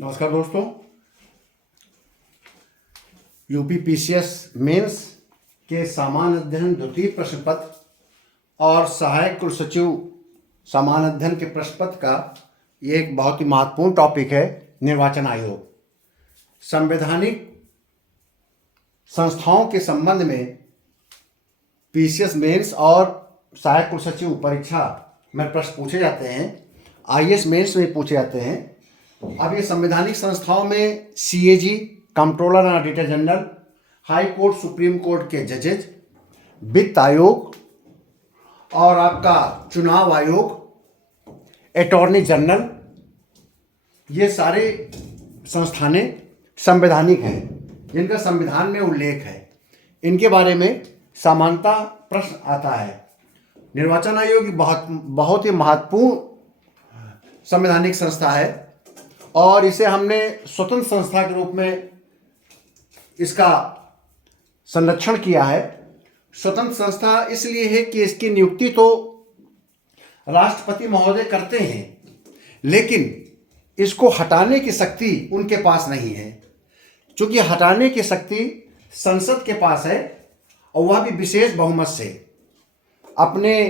नमस्कार दोस्तों। UP PCS mains के सामान्य अध्ययन द्वितीय प्रश्न पत्र और सहायक कुल सचिव सामान्य अध्ययन के प्रश्न पत्र का ये एक बहुत ही महत्वपूर्ण टॉपिक है। निर्वाचन आयोग संवैधानिक संस्थाओं के संबंध में पीसीएस मेंस और सहायक कुल सचिव परीक्षा में प्रश्न पूछे जाते हैं। आईएएस मेंस में पूछे जाते हैं। अब ये संवैधानिक संस्थाओं में CAG, controller and auditor general, high court, supreme court के जजेज, वित्त आयोग और आपका चुनाव आयोग, अटॉर्नी जनरल, ये सारे संस्थानें संवैधानिक हैं जिनका संविधान में उल्लेख है। इनके बारे में समानता प्रश्न आता है। निर्वाचन आयोग बहुत ही महत्वपूर्ण संवैधानिक संस्था है और इसे हमने स्वतंत्र संस्था के रूप में इसका संरक्षण किया है। स्वतंत्र संस्था इसलिए है कि इसकी नियुक्ति तो राष्ट्रपति महोदय करते हैं, लेकिन इसको हटाने की शक्ति उनके पास नहीं है। क्योंकि हटाने की शक्ति संसद के पास है और वह भी विशेष बहुमत से। अपने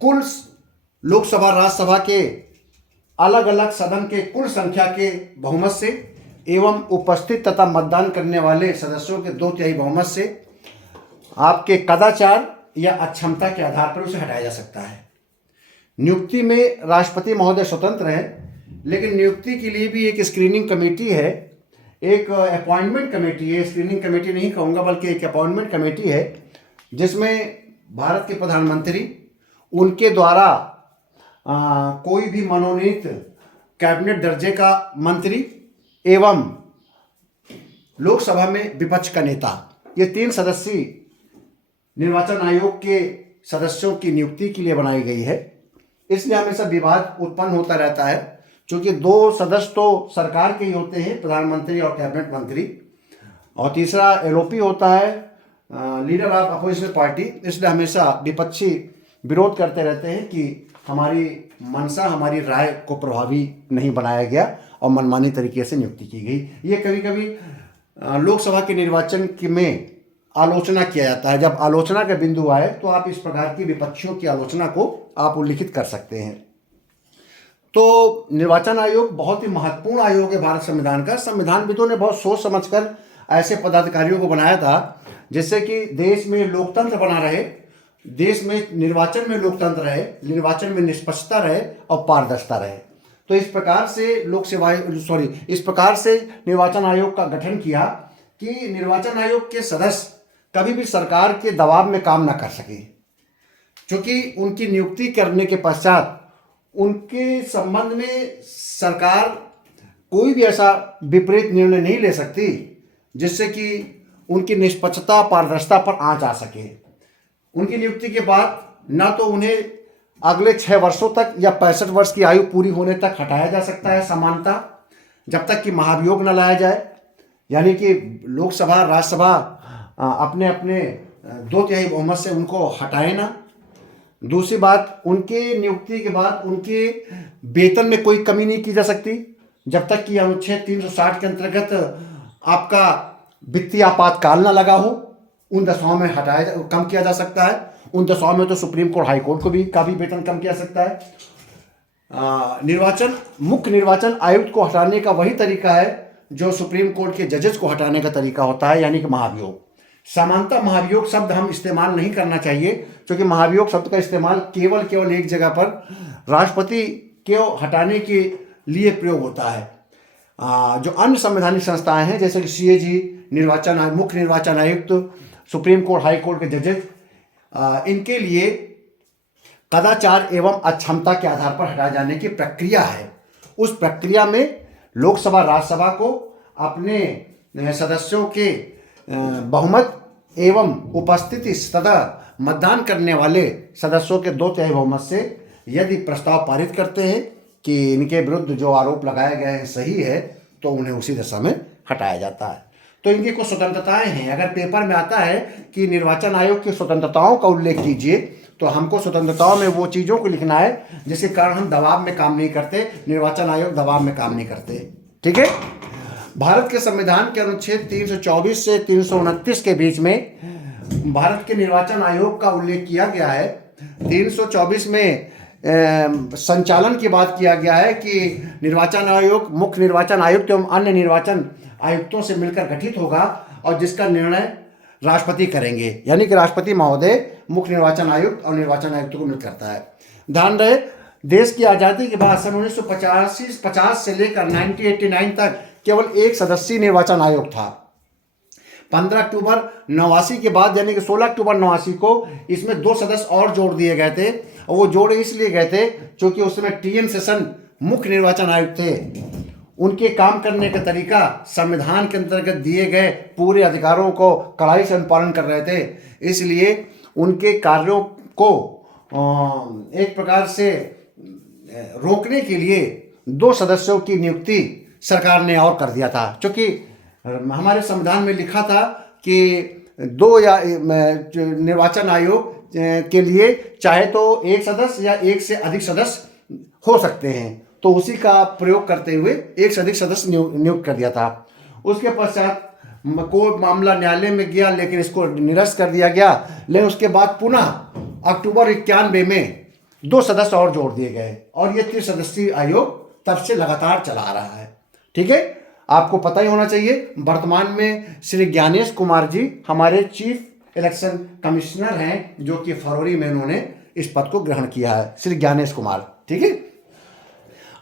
कुल लोकसभा राज्यसभा के अलग अलग सदन के कुल संख्या के बहुमत से एवं उपस्थित तथा मतदान करने वाले सदस्यों के 2/3 बहुमत से आपके कदाचार या अक्षमता के आधार पर उसे हटाया जा सकता है। नियुक्ति में राष्ट्रपति महोदय स्वतंत्र हैं, लेकिन नियुक्ति के लिए भी एक स्क्रीनिंग कमेटी है, एक अपॉइंटमेंट कमेटी है। स्क्रीनिंग कमेटी नहीं कहूँगा बल्कि एक अपॉइंटमेंट कमेटी है जिसमें भारत के प्रधानमंत्री उनके द्वारा कोई भी मनोनीत कैबिनेट दर्जे का मंत्री एवं लोकसभा में विपक्ष का नेता, ये 3 सदस्यीय निर्वाचन आयोग के सदस्यों की नियुक्ति के लिए बनाई गई है। इसलिए हमेशा विवाद उत्पन्न होता रहता है, क्योंकि 2 सदस्य तो सरकार के ही होते हैं, प्रधानमंत्री और कैबिनेट मंत्री, और तीसरा एलओपी होता है, लीडर ऑफ अपोजिशन पार्टी। इसलिए हमेशा विपक्षी विरोध करते रहते हैं कि हमारी मंशा, हमारी राय को प्रभावी नहीं बनाया गया और मनमानी तरीके से नियुक्ति की गई। ये कभी कभी लोकसभा के निर्वाचन में आलोचना किया जाता है। जब आलोचना का बिंदु आए तो आप इस प्रकार की विपक्षियों की आलोचना को आप उल्लिखित कर सकते हैं। तो निर्वाचन आयोग बहुत ही महत्वपूर्ण आयोग है भारत संविधान का। संविधानविदों ने बहुत सोच समझकर ऐसे पदाधिकारियों को बनाया था जिससे कि देश में लोकतंत्र बना रहे, देश में निर्वाचन में लोकतंत्र रहे, निर्वाचन में निष्पक्षता रहे और पारदर्शिता रहे। तो इस प्रकार से इस प्रकार से निर्वाचन आयोग का गठन किया कि निर्वाचन आयोग के सदस्य कभी भी सरकार के दबाव में काम ना कर सके, क्योंकि उनकी नियुक्ति करने के पश्चात उनके संबंध में सरकार कोई भी ऐसा विपरीत निर्णय नहीं ले सकती जिससे कि उनकी निष्पक्षता, पारदर्शिता पर आंच आ सके। उनकी नियुक्ति के बाद ना तो उन्हें अगले 6 वर्षों तक या 65 वर्ष की आयु पूरी होने तक हटाया जा सकता है समानता, जब तक कि महाभियोग न लाया जाए, यानी कि लोकसभा राज्यसभा अपने अपने 2/3 बहुमत से उनको हटाए ना। दूसरी बात, उनके नियुक्ति के बाद उनके वेतन में कोई कमी नहीं की जा सकती जब तक कि अनुच्छेद 360 के अंतर्गत आपका वित्तीय आपातकाल न लगा हो। उन दशाओं में कम किया जा सकता है। उन दशाओं में तो सुप्रीम कोर्ट, हाई कोर्ट को भी काफ़ी वेतन कम किया सकता है। मुख्य निर्वाचन आयुक्त को हटाने का वही तरीका है जो सुप्रीम कोर्ट के जजेस को हटाने का तरीका होता है, यानी कि महाभियोग। समानता महाभियोग शब्द हम इस्तेमाल नहीं करना चाहिए, क्योंकि महाभियोग शब्द का इस्तेमाल केवल एक जगह पर राष्ट्रपति को हटाने के लिए प्रयोग होता है। जो अन्य संवैधानिक संस्थाएं हैं जैसे कि सीएजी, मुख्य निर्वाचन आयुक्त, सुप्रीम कोर्ट, हाई कोर्ट के जजेस, इनके लिए कदाचार एवं अक्षमता के आधार पर हटाए जाने की प्रक्रिया है। उस प्रक्रिया में लोकसभा, राज्यसभा को अपने सदस्यों के बहुमत एवं उपस्थिति तथा मतदान करने वाले सदस्यों के 2/3 बहुमत से यदि प्रस्ताव पारित करते हैं कि इनके विरुद्ध जो आरोप लगाए गए हैं सही है, तो उन्हें उसी दशा में हटाया जाता है। तो इनकी कुछ स्वतंत्रताएं हैं। अगर पेपर में आता है कि निर्वाचन आयोग की स्वतंत्रताओं का उल्लेख कीजिए, तो हमको स्वतंत्रताओं में वो चीज़ों को लिखना है जिसके कारण हम दबाव में काम नहीं करते, निर्वाचन आयोग दबाव में काम नहीं करते। ठीक है। भारत के संविधान के अनुच्छेद 324 से 329 के बीच में भारत के निर्वाचन आयोग का उल्लेख किया गया है। 324 में संचालन की बात किया गया है कि निर्वाचन आयोग मुख्य निर्वाचन आयुक्त एवं अन्य निर्वाचन आयुक्तों से मिलकर गठित होगा और जिसका निर्णय राष्ट्रपति करेंगे, यानी कि राष्ट्रपति महोदय मुख्य निर्वाचन आयुक्त और निर्वाचन आयुक्त को मिल करता है। ध्यान रहे, देश की आज़ादी के बाद सन 1950 से लेकर 1989 तक केवल एक सदस्यीय निर्वाचन आयोग था। 15 अक्टूबर 89 के बाद यानी कि 16 अक्टूबर 89 को इसमें 2 सदस्य और जोड़ दिए गए थे, और वो जोड़े इसलिए गए थे क्योंकि उस समय टी एन शेषन मुख्य निर्वाचन आयुक्त थे। उनके काम करने का तरीका संविधान के अंतर्गत दिए गए पूरे अधिकारों को कड़ाई से अनुपालन कर रहे थे, इसलिए उनके कार्यों को एक प्रकार से रोकने के लिए 2 सदस्यों की नियुक्ति सरकार ने और कर दिया था। क्योंकि हमारे संविधान में लिखा था कि 2 या निर्वाचन आयोग के लिए चाहे तो 1 सदस्य या 1 से अधिक सदस्य हो सकते हैं, तो उसी का प्रयोग करते हुए 1 से अधिक सदस्य नियुक्त कर दिया था। उसके पश्चात कोर्ट मामला न्यायालय में गया, लेकिन इसको निरस्त कर दिया गया। लेकिन उसके बाद पुनः अक्टूबर 91 में 2 सदस्य और जोड़ दिए गए और ये 3 सदस्यीय आयोग तब से लगातार चला आ रहा है। ठीक है, आपको पता ही होना चाहिए वर्तमान में श्री ज्ञानेश कुमार जी हमारे चीफ इलेक्शन कमिश्नर हैं, जो कि फरवरी में उन्होंने इस पद को ग्रहण किया है, श्री ज्ञानेश कुमार। ठीक है,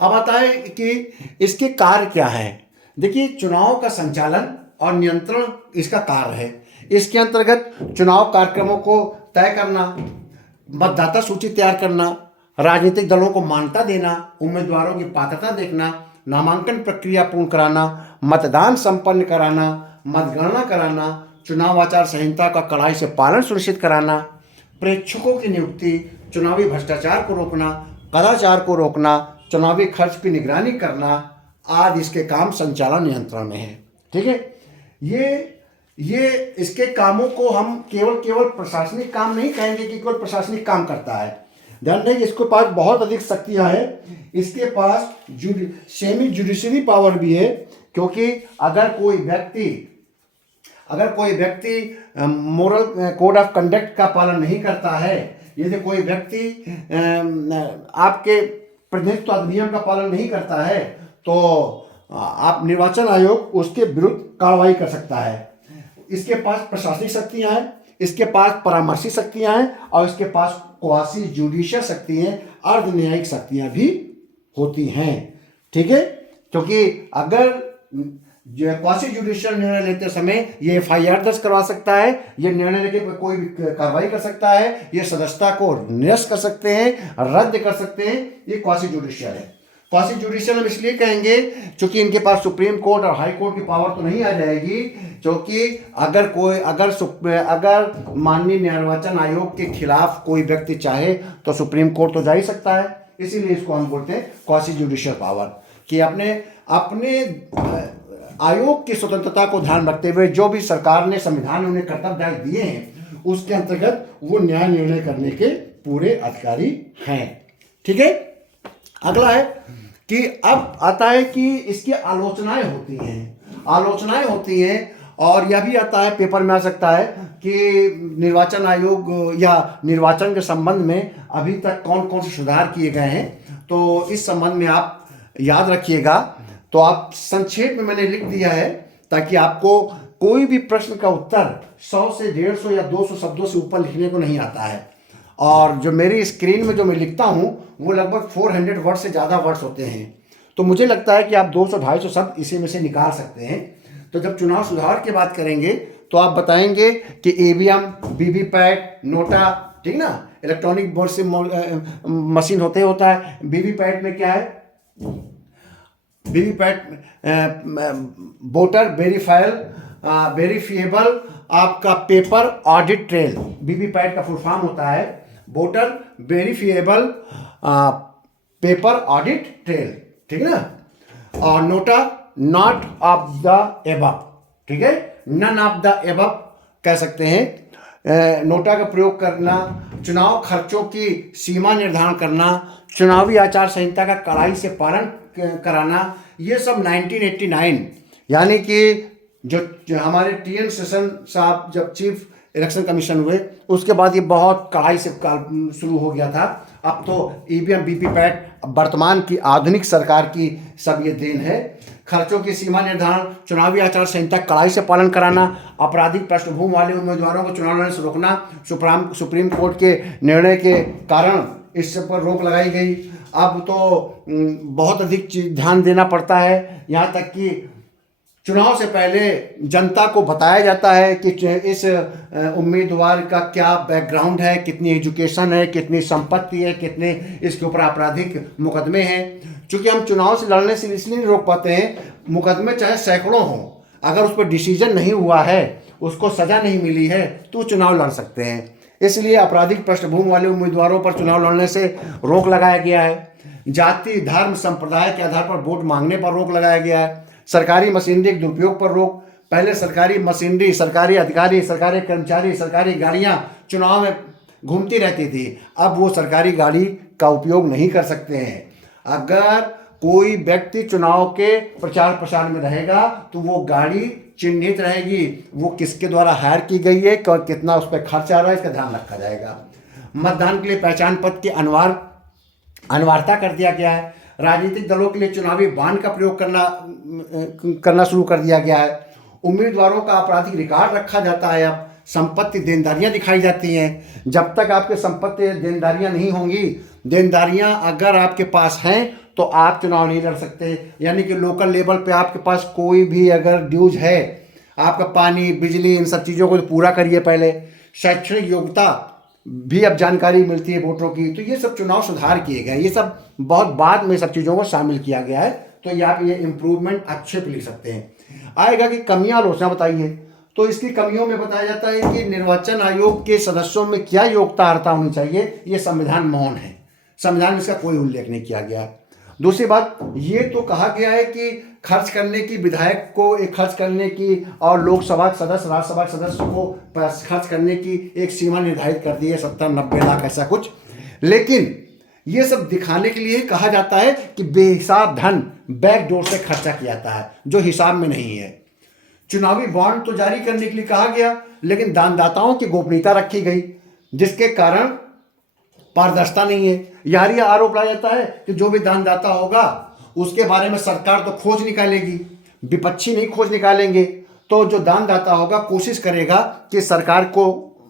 अब आता है कि इसके कार्य क्या हैं। देखिए, चुनाव का संचालन और नियंत्रण इसका कार्य है। इसके अंतर्गत चुनाव कार्यक्रमों को तय करना, मतदाता सूची तैयार करना, राजनीतिक दलों को मान्यता देना, उम्मीदवारों की पात्रता देखना, नामांकन प्रक्रिया पूर्ण कराना, मतदान संपन्न कराना, मतगणना कराना, चुनाव आचार संहिता का कड़ाई से पालन सुनिश्चित कराना, प्रेक्षकों की नियुक्ति, चुनावी भ्रष्टाचार को रोकना, कदाचार को रोकना, चुनावी खर्च की निगरानी करना आदि इसके काम संचालन नियंत्रण में है। ठीक है, ये इसके कामों को हम केवल प्रशासनिक काम नहीं कहेंगे कि केवल प्रशासनिक काम करता है। ध्यान रखिए, इसके पास बहुत अधिक शक्तियां हैं। इसके पास सेमी जुडिशरी पावर भी है, क्योंकि अगर कोई व्यक्ति मोरल कोड ऑफ कंडक्ट का पालन नहीं करता है, यदि कोई व्यक्ति आपके प्रतिनिधित्व अधिनियम का पालन नहीं करता है, तो आप निर्वाचन आयोग उसके विरुद्ध कार्रवाई कर सकता है। इसके पास प्रशासनिक शक्तियां हैं, इसके पास परामर्शी शक्तियां हैं और इसके पास क्वासी जुडिशियल शक्तियां, अर्ध न्यायिक शक्तियां भी होती हैं। ठीक है, क्योंकि अगर क्वासी जुडिशियल निर्णय लेते समय ये FIR दर्ज करवा सकता है, ये निर्णय लेके कोई भी कार्रवाई कर सकता है, ये सदस्यता को निरस्त कर सकते हैं, रद्द कर सकते हैं, ये क्वासी जुडिशियल है। क्वासी जुडिशियल हम इसलिए कहेंगे क्योंकि इनके पास सुप्रीम कोर्ट और हाई कोर्ट की पावर तो नहीं आ जाएगी, क्योंकि अगर माननीय निर्वाचन आयोग के खिलाफ कोई व्यक्ति चाहे तो सुप्रीम कोर्ट तो जा ही सकता है। इसीलिए इसको हम बोलते हैं क्वासी जुडिशियल पावर, कि अपने आयोग की स्वतंत्रता को ध्यान रखते हुए जो भी सरकार ने संविधान में उन्हें कर्तव्य दिए हैं, उसके अंतर्गत वो न्याय निर्णय करने के पूरे अधिकारी हैं। ठीक है, अगला है कि अब आता है कि इसकी आलोचनाएं होती हैं और यह भी आता है, पेपर में आ सकता है कि निर्वाचन आयोग या निर्वाचन के संबंध में अभी तक कौन कौन से सुधार किए गए हैं। तो इस संबंध में आप याद रखिएगा। तो आप संक्षेप में मैंने लिख दिया है ताकि आपको कोई भी प्रश्न का उत्तर 100 से 150 या 200 शब्दों से ऊपर लिखने को नहीं आता है। और जो मेरी स्क्रीन में जो मैं लिखता हूँ वो लगभग 400 वर्ड से ज़्यादा वर्ड्स होते हैं। तो मुझे लगता है कि आप 200-250 शब्द इसी में से निकाल सकते हैं। तो जब चुनाव सुधार की बात करेंगे तो आप बताएंगे कि EVM, वीवीपैट, नोटा, ठीक ना, इलेक्ट्रॉनिक बोर्ड से मशीन होता है। वीवीपैट में क्या है? वीवीपैट वोटर वेरीफाइबल आपका पेपर ऑडिट ट्रेल, वीवीपैट का फुल फॉर्म होता है voter verifiable paper audit trail, ठीक है ना। और NOTA not of the above, ठीक है, नन ऑफ द एबव कह सकते हैं। नोटा का प्रयोग करना चुनाव खर्चों की सीमा निर्धारण करना, चुनावी आचार संहिता का कड़ाई से पालन कराना, ये सब 1989 यानी कि जो हमारे टीएन शेषन साहब जब चीफ इलेक्शन कमीशन हुए उसके बाद ये बहुत कड़ाई से शुरू हो गया था। अब तो ईवीएम वीवीपैट वर्तमान की आधुनिक सरकार की सब ये देन है। खर्चों की सीमा निर्धारण, चुनावी आचार संहिता कड़ाई से पालन कराना, आपराधिक पृष्ठभूमि वाले उम्मीदवारों को चुनाव लड़ने से रोकना, सुप्रीम कोर्ट के निर्णय के कारण इस पर रोक लगाई गई। अब तो बहुत अधिक ध्यान देना पड़ता है, यहाँ तक कि चुनाव से पहले जनता को बताया जाता है कि इस उम्मीदवार का क्या बैकग्राउंड है, कितनी एजुकेशन है, कितनी संपत्ति है, कितने इसके ऊपर आपराधिक मुकदमे हैं। चूँकि हम चुनाव से लड़ने से इसलिए नहीं रोक पाते हैं, मुकदमे चाहे सैकड़ों हों, अगर उस पर डिसीजन नहीं हुआ है, उसको सज़ा नहीं मिली है, तो चुनाव लड़ सकते हैं। इसलिए आपराधिक पृष्ठभूमि वाले उम्मीदवारों पर चुनाव लड़ने से रोक लगाया गया है। जाति, धर्म, संप्रदाय के आधार पर वोट मांगने पर रोक लगाया गया है। सरकारी मशीनरी के दुरुपयोग पर रोक। पहले सरकारी मशीनरी, सरकारी अधिकारी, सरकारी कर्मचारी, सरकारी गाड़ियां चुनाव में घूमती रहती थी, अब वो सरकारी गाड़ी का उपयोग नहीं कर सकते हैं। अगर कोई व्यक्ति चुनाव के प्रचार प्रसार में रहेगा तो वो गाड़ी चिन्हित रहेगी, वो किसके द्वारा हायर की गई है, कितना उस पर खर्च आ रहा है, इसका ध्यान रखा जाएगा। मतदान के लिए पहचान पत्र की अनिवार्यता कर दिया गया है। राजनीतिक दलों के लिए चुनावी बांड का प्रयोग करना शुरू कर दिया गया है। उम्मीदवारों का आपराधिक रिकॉर्ड रखा जाता है। अब संपत्ति देनदारियां दिखाई जाती हैं। जब तक आपके संपत्ति देनदारियां नहीं होंगी, देनदारियां अगर आपके पास हैं तो आप चुनाव नहीं लड़ सकते। यानी कि लोकल लेवल पे आपके पास कोई भी अगर ड्यूज है, आपका पानी, बिजली, इन सब चीज़ों को तो पूरा करिए पहले। शैक्षणिक योग्यता भी अब जानकारी मिलती है वोटरों की, तो ये सब चुनाव सुधार किए गए। ये सब बहुत बाद में सब चीज़ों को शामिल किया गया है, तो ये आप ये इम्प्रूवमेंट अच्छे पे लिख सकते हैं। आएगा कि कमियां आलोचना बताइए, तो इसकी कमियों में बताया जाता है कि निर्वाचन आयोग के सदस्यों में क्या योग्यता अर्हता होनी चाहिए, ये संविधान मौन है, संविधान में इसका कोई उल्लेख नहीं किया गया। दूसरी बात, ये तो कहा गया है कि खर्च करने की, विधायक को एक खर्च करने की और लोकसभा सदस्य, राज्यसभा सदस्य को खर्च करने की एक सीमा निर्धारित कर दी है, 70-90 लाख ऐसा कुछ। लेकिन ये सब दिखाने के लिए कहा जाता है कि बेहिसाब धन बैकडोर से खर्चा किया जाता है, जो हिसाब में नहीं है। चुनावी बॉन्ड तो जारी करने के लिए कहा गया, लेकिन दानदाताओं की गोपनीयता रखी गई, जिसके कारण पारदर्शिता नहीं है। यह आरोप लगाया जाता है कि जो भी दानदाता होगा उसके बारे में सरकार तो खोज निकालेगी, विपक्षी नहीं खोज निकालेंगे। तो जो दानदाता होगा कोशिश करेगा कि सरकार को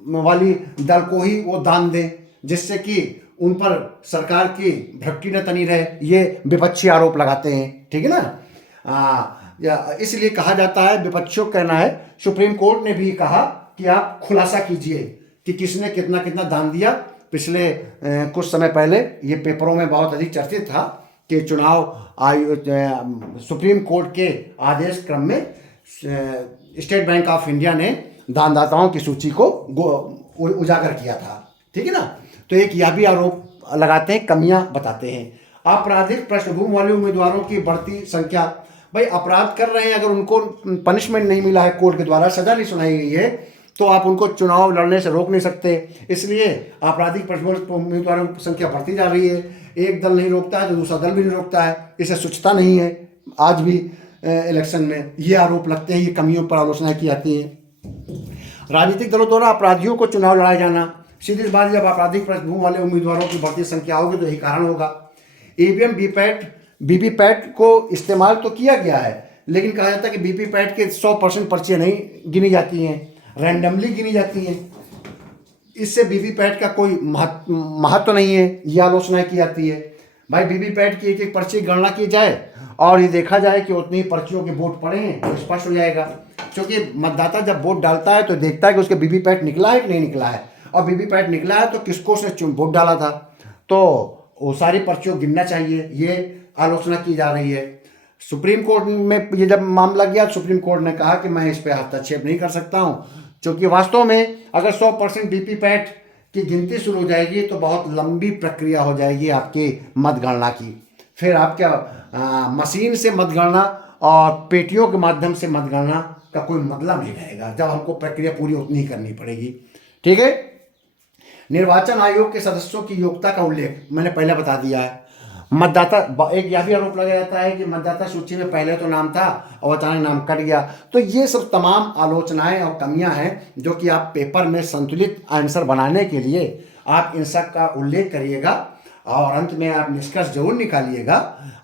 वाली दल को ही वो दान दे, जिससे कि उन पर सरकार की भ्रष्टी न तनी रहे। ये विपक्षी आरोप लगाते हैं, ठीक है ना। इसलिए कहा जाता है, विपक्षियों का कहना है, सुप्रीम कोर्ट ने भी कहा कि आप खुलासा कीजिए कि किसने कितना कितना दान दिया। पिछले कुछ समय पहले ये पेपरों में बहुत अधिक चर्चित था कि चुनाव आयोग, सुप्रीम कोर्ट के आदेश क्रम में स्टेट बैंक ऑफ इंडिया ने दानदाताओं की सूची को उजागर किया था, ठीक है ना। तो एक यह भी आरोप लगाते हैं, कमियां बताते हैं। आपराधिक पृष्ठभूमि वाले उम्मीदवारों की बढ़ती संख्या। भाई अपराध कर रहे हैं, अगर उनको पनिशमेंट नहीं मिला है, कोर्ट के द्वारा सजा नहीं सुनाई गई है, तो आप उनको चुनाव लड़ने से रोक नहीं सकते। इसलिए आपराधिक पृष्ठभूमि उम्मीदवारों की संख्या बढ़ती जा रही है। एक दल नहीं रोकता है तो दूसरा दल भी नहीं रोकता है, इसे शुचिता नहीं है। आज भी इलेक्शन में ये आरोप लगते हैं, ये कमियों पर आलोचना की जाती है। राजनीतिक दलों द्वारा अपराधियों को चुनाव लड़ाया जाना। सीधी बात, जब आपराधिक पृष्ठभूमि वाले उम्मीदवारों की बढ़ती संख्या होगी तो यही कारण होगा। ईवीएम वीवीपैट को इस्तेमाल तो किया गया है, लेकिन कहा जाता है कि वीवीपैट के 100% पर्चियाँ नहीं गिनी जाती हैं, रैंडमली गिनी जाती हैं। इससे वीवीपैट का कोई महत्व नहीं है, ये आलोचना की जाती है। भाई वीवीपैट की एक एक पर्ची गणना की जाए और ये देखा जाए कि उतनी पर्चियों के वोट पड़े हैं तो स्पष्ट हो जाएगा। क्योंकि मतदाता जब वोट डालता है तो देखता है कि उसके वीवीपैट निकला है कि नहीं निकला है, और वीवीपैट निकला है तो किसको उसने वोट डाला था, तो वो सारी पर्चियों गिनना चाहिए, ये आलोचना की जा रही है। सुप्रीम कोर्ट में ये जब मामला गया, सुप्रीम कोर्ट ने कहा कि मैं इस पर हस्तक्षेप नहीं कर सकता हूँ, क्योंकि वास्तव में अगर 100% वीवीपैट की गिनती शुरू हो जाएगी तो बहुत लंबी प्रक्रिया हो जाएगी आपकी मतगणना की। फिर आपका मशीन से मतगणना और पेटियों के माध्यम से मतगणना का कोई मतलब नहीं रहेगा, जब हमको प्रक्रिया पूरी उतनी ही करनी पड़ेगी, ठीक है। निर्वाचन आयोग के सदस्यों की योग्यता का उल्लेख मैंने पहले बता दिया है। मतदाता, एक यह भी आरोप लगाया जाता है कि मतदाता सूची में पहले तो नाम था और अचानक नाम कट गया। तो ये सब तमाम आलोचनाएं और कमियां हैं जो कि आप पेपर में संतुलित आंसर बनाने के लिए आप इन सब का उल्लेख करिएगा और अंत में आप निष्कर्ष जरूर निकालिएगा।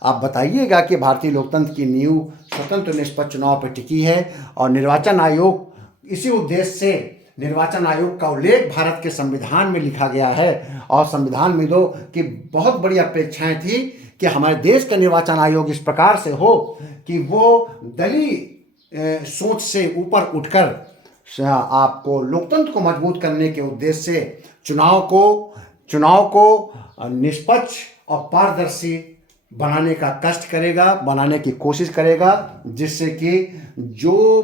आप बताइएगा कि भारतीय लोकतंत्र की नींव स्वतंत्र निष्पक्ष चुनाव पर टिकी है और निर्वाचन आयोग, इसी उद्देश्य से निर्वाचन आयोग का उल्लेख भारत के संविधान में लिखा गया है। और संविधान में दो कि बहुत बड़ी अपेक्षाएं थी कि हमारे देश का निर्वाचन आयोग इस प्रकार से हो कि वो दलीय सोच से ऊपर उठकर आपको लोकतंत्र को मजबूत करने के उद्देश्य से चुनाव को निष्पक्ष और पारदर्शी बनाने का कष्ट करेगा, बनाने की कोशिश करेगा, जिससे कि जो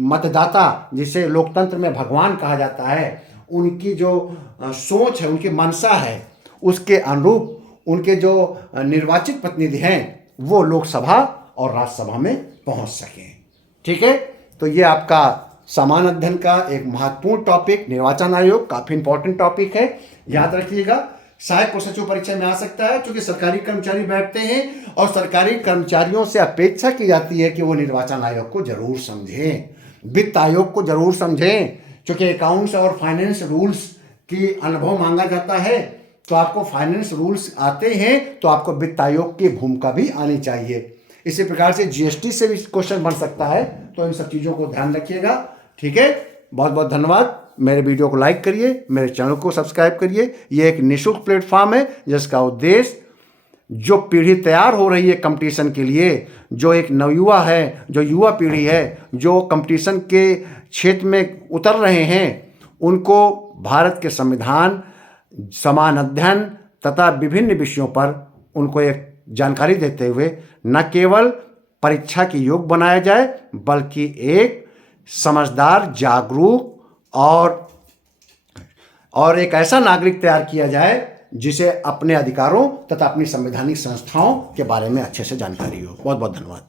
मतदाता, जिसे लोकतंत्र में भगवान कहा जाता है, उनकी जो सोच है, उनकी मंशा है, उसके अनुरूप उनके जो निर्वाचित प्रतिनिधि हैं वो लोकसभा और राज्यसभा में पहुंच सकें। ठीक है, तो ये आपका सामान्य अध्ययन का एक महत्वपूर्ण टॉपिक निर्वाचन आयोग, काफ़ी इंपॉर्टेंट टॉपिक है, याद रखिएगा। सहायक और सचिव परीक्षा में आ सकता है क्योंकि सरकारी कर्मचारी बैठते हैं और सरकारी कर्मचारियों से अपेक्षा की जाती है कि वो निर्वाचन आयोग को जरूर समझें, वित्त आयोग को जरूर समझें, क्योंकि अकाउंट्स और फाइनेंस रूल्स की अनुभव मांगा जाता है। तो आपको फाइनेंस रूल्स आते हैं तो आपको वित्त आयोग की भूमिका भी आनी चाहिए। इसी प्रकार से जीएसटी से भी क्वेश्चन बन सकता है, तो इन सब चीज़ों को ध्यान रखिएगा। ठीक है, बहुत बहुत धन्यवाद। मेरे वीडियो को लाइक करिए, मेरे चैनल को सब्सक्राइब करिए। ये एक निःशुल्क प्लेटफॉर्म है जिसका उद्देश्य जो पीढ़ी तैयार हो रही है कंपटीशन के लिए, जो एक नवयुवा है, जो युवा पीढ़ी है, जो कंपटीशन के क्षेत्र में उतर रहे हैं, उनको भारत के संविधान, समान अध्ययन तथा विभिन्न विषयों पर उनको एक जानकारी देते हुए न केवल परीक्षा के योग्य बनाया जाए, बल्कि एक समझदार, जागरूक और एक ऐसा नागरिक तैयार किया जाए जिसे अपने अधिकारों तथा अपनी संवैधानिक संस्थाओं के बारे में अच्छे से जानकारी हो। बहुत बहुत धन्यवाद।